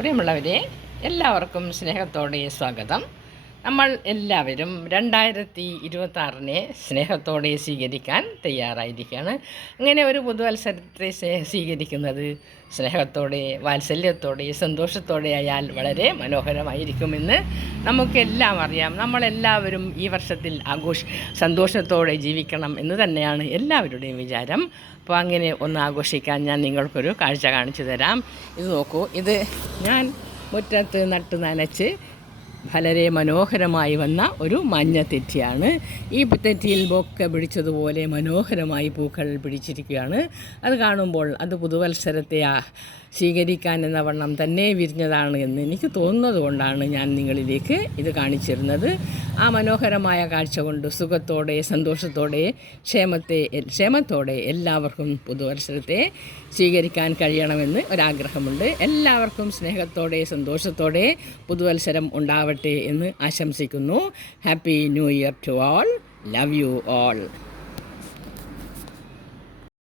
പ്രിയമുള്ളവരെ, എല്ലാവർക്കും സ്നേഹത്തോടെ സ്വാഗതം. നമ്മൾ എല്ലാവരും 2026 സ്നേഹത്തോടെ സ്വീകരിക്കാൻ തയ്യാറായിരിക്കുകയാണ്. അങ്ങനെ ഒരു പുതുവത്സരത്തെ സ്വീകരിക്കുന്നത് സ്നേഹത്തോടെ, വാത്സല്യത്തോടെ, സന്തോഷത്തോടെ ആയാൽ വളരെ മനോഹരമായിരിക്കുമെന്ന് നമുക്കെല്ലാം അറിയാം. നമ്മളെല്ലാവരും ഈ വർഷത്തിൽ സന്തോഷത്തോടെ ജീവിക്കണം എന്ന് തന്നെയാണ് എല്ലാവരുടെയും വിചാരം. അപ്പോൾ അങ്ങനെ ഒന്ന് ആഘോഷിക്കാൻ ഞാൻ നിങ്ങൾക്കൊരു കാഴ്ച കാണിച്ചു തരാം. ഇത് നോക്കൂ, ഇത് ഞാൻ മുറ്റത്ത് നട്ട് നനച്ച് വളരെ മനോഹരമായി വന്ന ഒരു മഞ്ഞ തെറ്റിയാണ്. ഈ തെറ്റിയിൽ ബൊക്കെ പിടിച്ചതുപോലെ മനോഹരമായി പൂക്കൾ പിടിച്ചിരിക്കുകയാണ്. അത് കാണുമ്പോൾ അത് പുതുവത്സരത്തെ സ്വീകരിക്കാൻ എന്ന വണ്ണം തന്നെ വിരിഞ്ഞതാണ് എന്ന് എനിക്ക് തോന്നുന്നത് കൊണ്ടാണ് ഞാൻ നിങ്ങളിലേക്ക് ഇത് കാണിച്ചിരുന്നത്. ആ മനോഹരമായ കാഴ്ച കൊണ്ട് സുഖത്തോടെ, സന്തോഷത്തോടെ, ക്ഷേമത്തോടെ എല്ലാവർക്കും പുതുവത്സരത്തെ സ്വീകരിക്കാൻ കഴിയണമെന്ന് ഒരാഗ്രഹമുണ്ട്. എല്ലാവർക്കും സ്നേഹത്തോടെ, സന്തോഷത്തോടെ പുതുവത്സരം ഉണ്ടാവട്ടെ എന്ന് ആശംസിക്കുന്നു. Happy new year to all. Love you all.